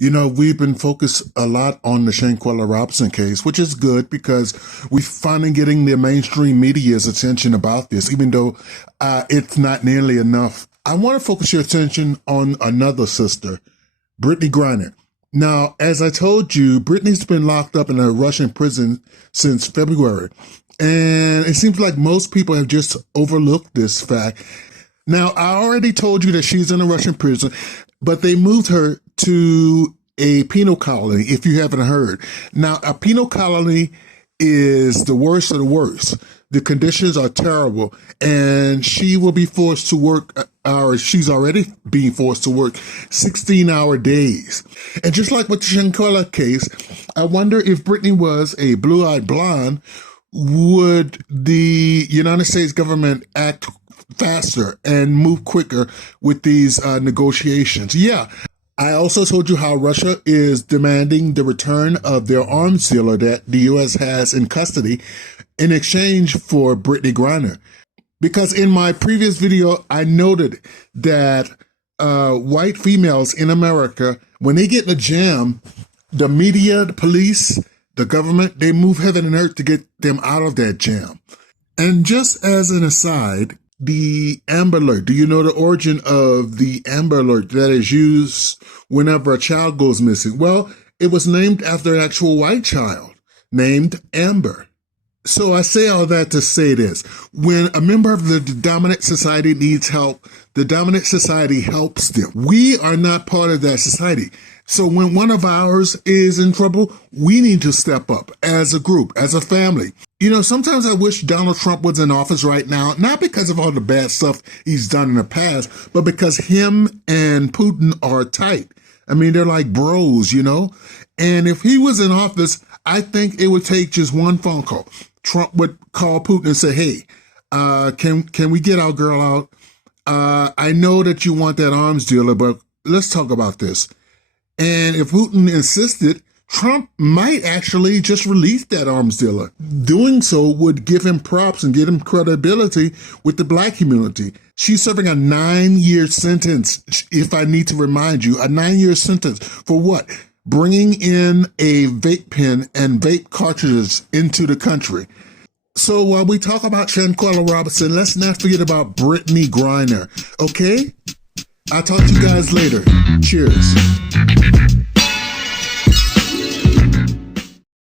We've been focused a lot on the Shanquella Robinson case, which is good because we're finally getting the mainstream media's attention about this, even though it's not nearly enough. I want to focus your attention on another sister, Brittney Griner. Now, as I told you, Brittney's been locked up in a Russian prison since February, and it seems like most people have just overlooked this fact. Now, I already told you that she's in a Russian prison, but they moved her to a penal colony, if you haven't heard. Now, a penal colony is the worst of the worst. The conditions are terrible, and she will be forced to work, or she's already being forced to work 16-hour days. And just like with the Shanquella case, I wonder if Brittney was a blue-eyed blonde, would the United States government act faster and move quicker with these negotiations? Yeah. I also told you how Russia is demanding the return of their arms dealer that the U.S. has in custody in exchange for Brittney Griner. Because in my previous video, I noted that white females in America, when they get in a jam, the media, the police, the government, they move heaven and earth to get them out of that jam. And just as an aside, the Amber Alert. Do you know the origin of the Amber Alert that is used whenever a child goes missing? Well, it was named after an actual white child named Amber. So I say all that to say this. When a member of the dominant society needs help, the dominant society helps them. We are not part of that society. So when one of ours is in trouble, we need to step up as a group, as a family. Sometimes I wish Donald Trump was in office right now, not because of all the bad stuff he's done in the past, but because him and Putin are tight. I mean, they're like bros, And if he was in office, I think it would take just one phone call. Trump would call Putin and say, hey, can we get our girl out? I know that you want that arms dealer, but let's talk about this. And if Putin insisted, Trump might actually just release that arms dealer. Doing so would give him props and give him credibility with the black community. She's serving a 9-year sentence, if I need to remind you, a 9-year sentence for what? Bringing in a vape pen and vape cartridges into the country. So while we talk about Shanquella Robinson, let's not forget about Brittney Griner, okay? I'll talk to you guys later. Cheers.